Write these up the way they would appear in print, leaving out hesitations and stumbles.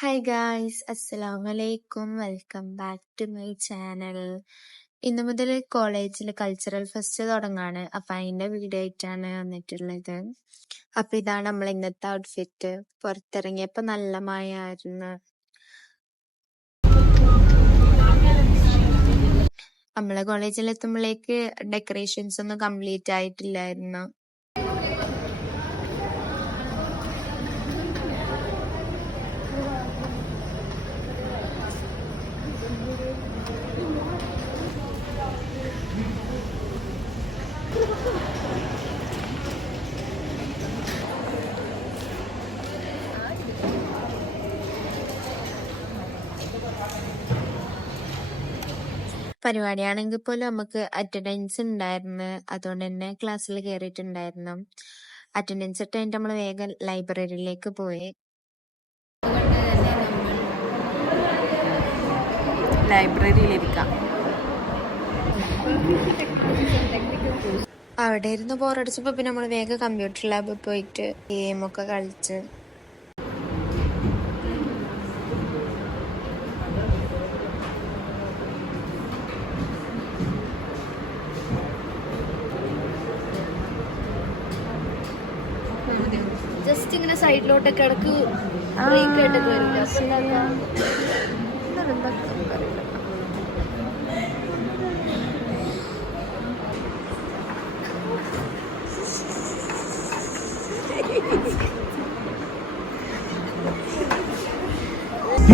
Hi guys, അസ്സലാമലൈക്കും. Welcome back to my channel. ഇന്നു മുതൽ കോളേജിൽ കൾച്ചറൽ ഫെസ്റ്റ് തുടങ്ങാണ്. അപ്പൊ അതിന്റെ വീഡിയോ ആയിട്ടാണ് വന്നിട്ടുള്ളത്. അപ്പൊ ഇതാണ് നമ്മൾ ഇന്നത്തെ ഔട്ട്ഫിറ്റ്. പുറത്തിറങ്ങിയപ്പോ നല്ല മഴയായിരുന്നു. നമ്മളെ കോളേജിൽ എത്തുമ്പോഴേക്ക് ഡെക്കറേഷൻസ് ഒന്നും കംപ്ലീറ്റ് ആയിട്ടില്ലായിരുന്നു. പരിപാടിയാണെങ്കിൽ പോലും നമുക്ക് അറ്റൻഡൻസ് ഉണ്ടായിരുന്നു. അതുകൊണ്ട് തന്നെ ക്ലാസ്സിൽ കയറിയിട്ടുണ്ടായിരുന്നു. അറ്റൻഡൻസ് ഇട്ട് കഴിഞ്ഞിട്ട് നമ്മൾ വേഗം ലൈബ്രറിയിലേക്ക് പോയി. ലൈബ്രറിയിലിരിക്കാം. അവിടെ ഇരുന്ന് ബോറടിച്ചപ്പോ പിന്നെ നമ്മൾ വേഗം കമ്പ്യൂട്ടർ ലാബിൽ പോയിട്ട് ഗെയിമൊക്കെ കളിച്ച് ജസ്റ്റ് ഇങ്ങനെ സൈഡിലോട്ടൊക്കെ ഇടക്ക് ബ്രേക്ക് ആയിട്ടൊക്കെ വരില്ല.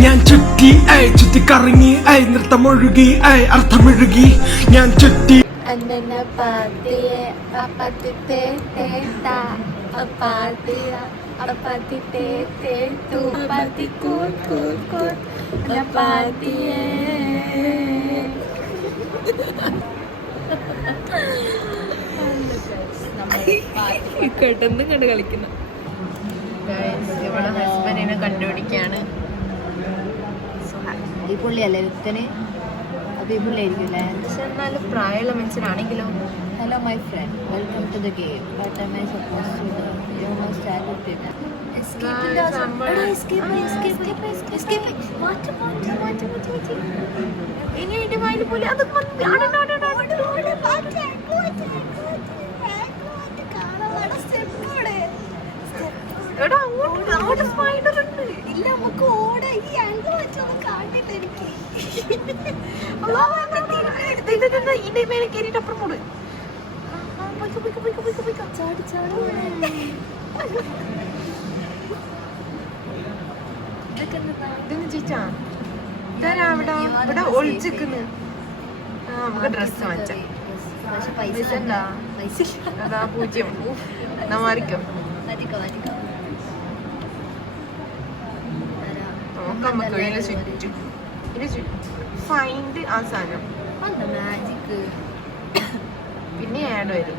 ഞാൻ ചുറ്റി ചുറ്റിക്കറങ്ങി നൃത്തമൊഴുകി അർത്ഥമൊഴുകി ഞാൻ ചുറ്റി കേട്ടെന്ന് കണ്ട് കളിക്കുന്നു. ഇവിടെ ഹസ്ബൻഡിനെ കണ്ടുപിടിക്കാണ്. ഈ പുള്ളിയല്ലേ വിത്തന്? അപ്പൊ ഈ പുള്ളി ആയിരിക്കും. പക്ഷെ എന്നാലും പ്രായമുള്ള മനുഷ്യനാണെങ്കിലോ. Hello my friend, welcome to the game. But I am supposed to you must start with it. ഇനി അതിന്റെ വായിൽ പോലെ അത് എടാ അങ്ങോട്ട് സ്പൈഡർ ഉണ്ട്. ഇല്ല, നമുക്ക് ഓട ഈ ആംഗിൾ വെച്ചൊന്ന് കാണിട്ട് എനിക്ക്. ഇതിന്റെ മേലെ കയറിയിട്ട് അപ്പുറം പോട്. ചാടി ചാടി ഇതൊന്ന് ചേച്ചാ ഇവിടെ ഒളിച്ചിക്കുന്നു. നമുക്ക് ഡ്രസ് വെച്ചാ പക്ഷെ പൈസ ഉണ്ടാ അതാ 0. എന്നാ മാറിക്കോ. നോക്കാം നമുക്ക് ഇതിന് ചുറ്റും ഫൈൻഡ് ആ സാധനം മാജിക് പിന്നെ ആഡ് വരും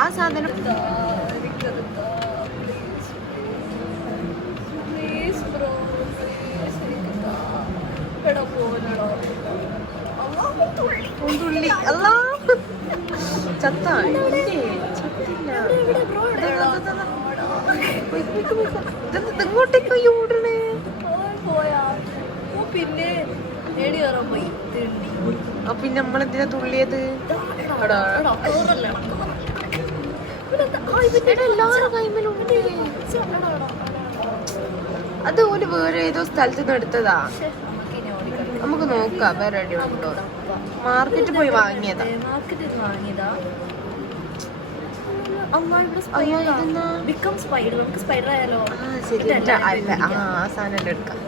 ആ സാധനം. തുള്ളി അല്ലാ ചത്ത ഇങ്ങോട്ടേക്ക് ഓടണേ. പിന്നെ പോയി പിന്നെ നമ്മളെന്തിനാ തുള്ളിയത്? അത് ഓല് വേറെ ഏതോ സ്ഥലത്ത് നിന്ന് എടുത്തതാ. നമുക്ക് നോക്കാം വേറെ എവിടെ ഉണ്ടോ. മാർക്കറ്റിൽ പോയി വാങ്ങിയതാ. ആ സാധനം എടുക്കാം.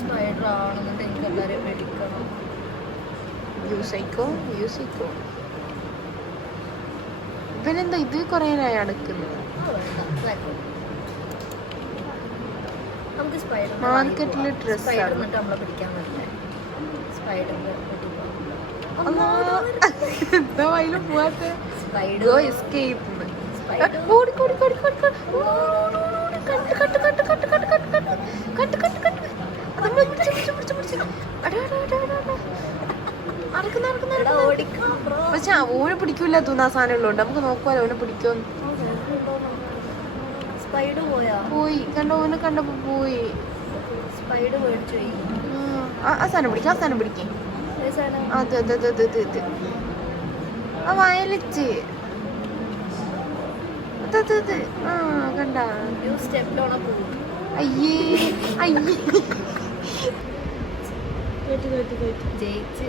സ്പൈഡർ ആവണമെന്നുണ്ട്. എനിക്ക് എല്ലാവരെയും മേടിക്കണം. യൂസിക്കോ ഇവനെന്താ ഇത് കൊറേ നേരം അടുക്കുന്നത്? നമുക്ക് സ്പൈഡർ മാർക്കറ്റില് ഡ്രസ് സ്പൈഡർ എന്നിട്ട് നമ്മളെ പിടിക്കാൻ പറ്റില്ല. സ്പൈഡറിന്റെ എന്താ വയലും പോവാത്ത സ്പൈഡർ എസ്കേപ്പ്. പക്ഷെ ഓനെ പിടിക്കൂല തോന്നുന്ന ആ സാധനം ഉള്ളതുകൊണ്ട് നമുക്ക് നോക്കുമല്ലോ ഓനെ പിടിക്കുമെന്ന്. പോയി കണ്ടോ, ഓനെ കണ്ടപ്പോ പോയി. ആ സാധനം പിടിക്കും, ആ സാധനം പിടിക്കേ. അത് ആ വയലറ്റ് ആ കണ്ട. അയ്യേ അയ്യേ ജയിച്ച്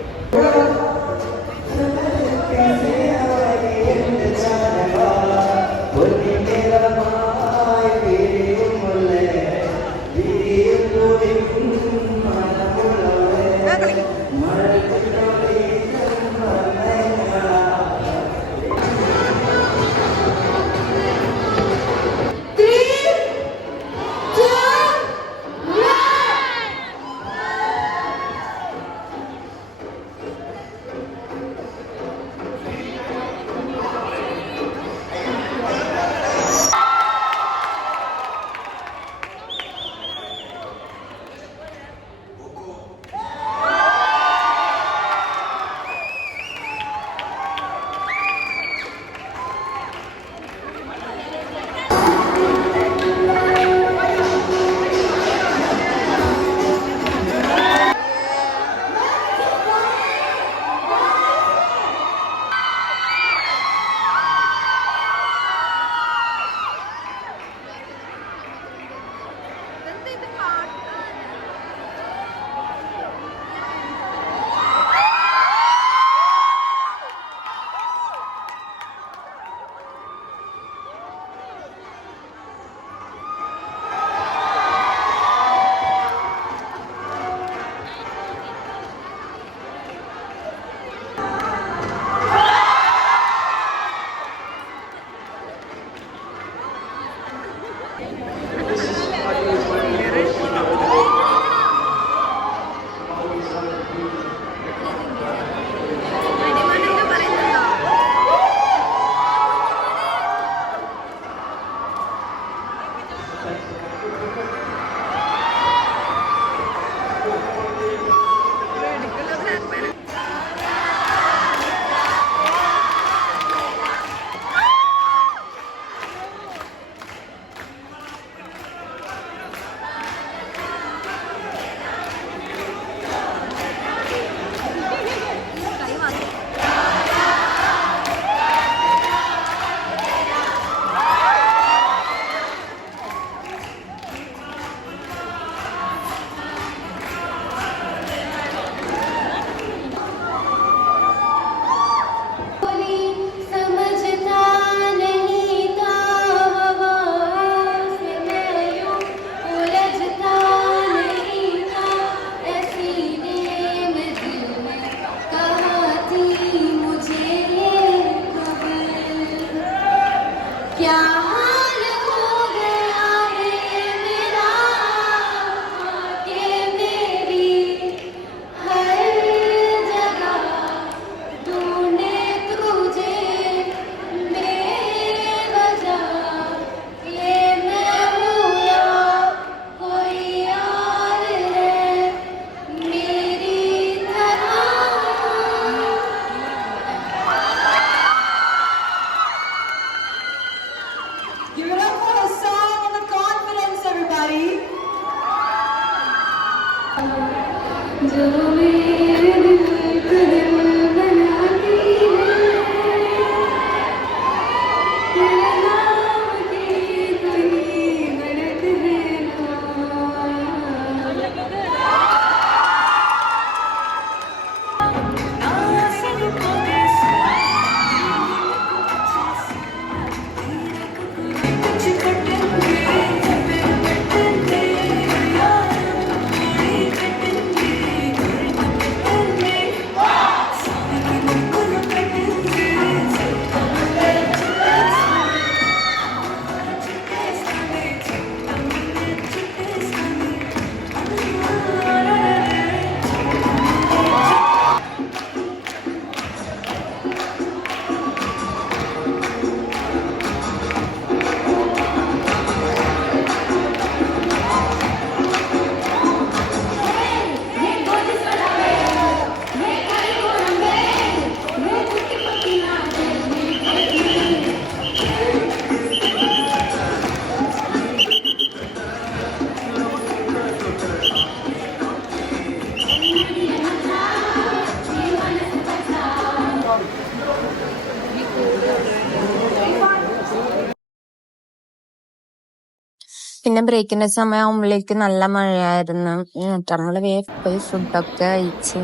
ബ്രേക്കിന്റെ സമയമാകുമ്പോഴേക്ക് നല്ല മഴയായിരുന്നു. എന്നിട്ട് നമ്മള് പോയി ഫുഡൊക്കെ കഴിച്ച്.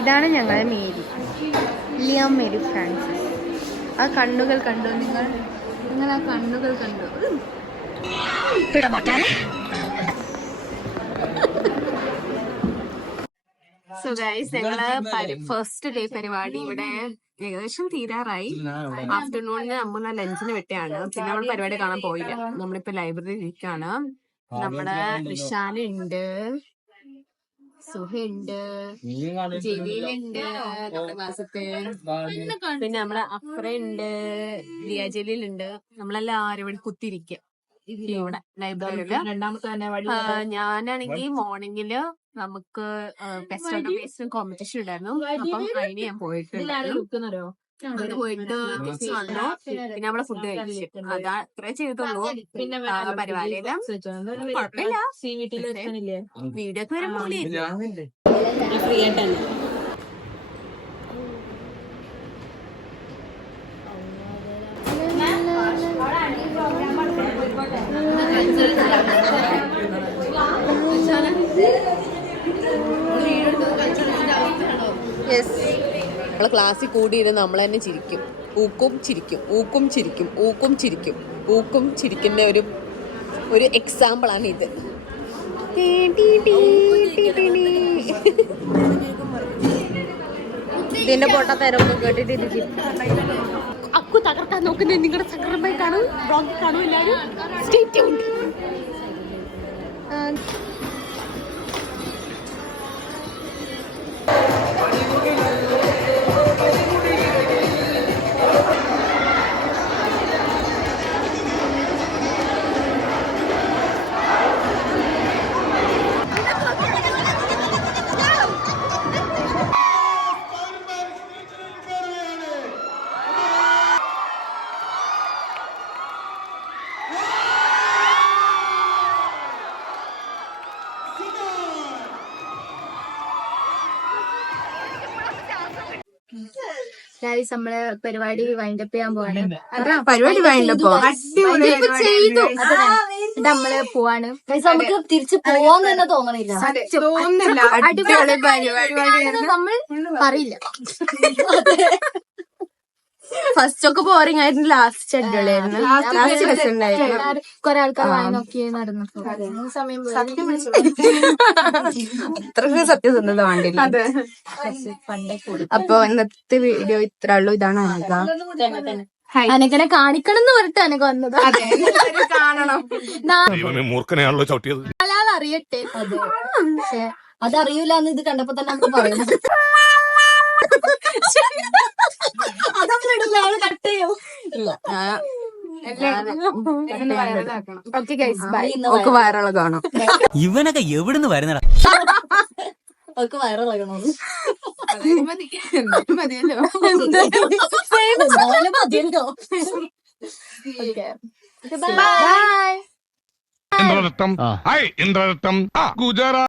ഇതാണ് ഞങ്ങളെ മേരി, ലിയാം മേരി ഫ്രാൻസിസ്. ആ കണ്ണുകൾ കണ്ടോ നിങ്ങൾ ആ കണ്ണുകൾ കണ്ടോ? സോ ഗൈസ്, ഞങ്ങള് ഫസ്റ്റ് ഡേ പരിപാടി ഇവിടെ ഏകദേശം തീരാറായി. ആഫ്റ്റർനൂണിന് അമ്മ ലഞ്ചിന് വിട്ടാണ്. പിന്നെ നമ്മൾ പരിപാടി കാണാൻ പോയില്ല. നമ്മളിപ്പോ ലൈബ്രറി ഇരിക്കാണ്. നമ്മുടെ വിശാലുണ്ട്, സുഹയുണ്ട്, ജലീലുണ്ട്, നമ്മുടെ മാസത്തെ, പിന്നെ നമ്മുടെ അഫ്രയുണ്ട്, ലിയ ജലീലുണ്ട്. നമ്മളെല്ലാരും ഇവിടെ കുത്തിരിക്കുക ഇവിടെ ലൈബ്രറിയില്. ഞാനാണെങ്കിൽ മോർണിംഗില് നമുക്ക് പേസ്റ്റും കോമ്പറ്റീഷൻ ഉണ്ടായിരുന്നു. അപ്പം അതിന് ഞാൻ പോയിട്ടുണ്ടായിരുന്നു. പോയിട്ട് തിരിച്ചു വന്നു. പിന്നെ നമ്മളെ ഫുഡ് കഴിച്ചു. അതാ അത്രേ ചെയ്തുള്ളൂ. പിന്നെ പരിപാടിയില് കുഴപ്പമില്ല. വീഡിയോ ഒക്കെ വരുമ്പോൾ ഫ്രീ ആയിട്ടാണ്. നമ്മളെ ക്ലാസ്സിൽ കൂടിയിരുന്ന് നമ്മൾ തന്നെ ചിരിക്കും. ഊക്കും ചിരിക്കും, ഊക്കും ചിരിക്കും, ഊക്കും ചിരിക്കും, ഊക്കും ചിരിക്കുന്ന ഒരു എക്സാമ്പിൾ ആണ് ഇത്. ഇതിന്റെ പൊട്ടത്തരൊന്നും കേട്ടിട്ടിരിക്കും. അക്കു തകർക്കാൻ നോക്കുന്നത് നിങ്ങളുടെ സംഘടനമായി കാണും. ബ്ലോഗിൽ കാണും എല്ലാവരും. Stay tuned. നമ്മള് പരിപാടി വൈൻഡപ്പ് ചെയ്യാൻ പോവാണ്. പരിപാടി വൈൻഡപ്പോ ചെയ്തു. നമ്മള് പോവാണ്. നമുക്ക് തിരിച്ചു പോവാന്ന് തന്നെ തോന്നണില്ല. അടിപൊളി പരിപാടി നമ്മൾ പറയില്ല. ഫസ്റ്റ് ഒക്കെ ബോറിംഗ് ആയിരുന്നു. ലാസ്റ്റ് അടിപൊളിയായിരുന്നു. ലാസ്റ്റ് രസം ഉണ്ടായിരുന്നു. കുറെ ആൾക്കാർ വായി നോക്കി നടന്നു. അത്രക്ക് സത്യസന്ധത വേണ്ടില്ല. അപ്പൊ ഇന്നത്തെ വീഡിയോ ഇത്ര ഉള്ളൂ. ഇതാണ് അനക്കനെ കാണിക്കണം എന്ന് പറഞ്ഞിട്ട് അനക്ക് വന്നത്. കാണണം. മൂർഖനെയാണല്ലോ ചവിട്ടിയത്. അല്ലാതെ അറിയട്ടെ. പക്ഷെ അതറിയൂലെന്ന് ഇത് കണ്ടപ്പോ തന്നെ നമുക്ക് പറയുന്നത്. കട്ട് ചെയ്യോ? ഒക്കെ വയറുള്ള കാണും. ഇവനൊക്കെ എവിടുന്ന് വരുന്നടാ? അവർക്ക് വയറിളകണോ? മതിയല്ലോ. മതിയല്ലോ. ബൈ. ഇന്ദ്രരത്തം ഗുജറാത്ത്.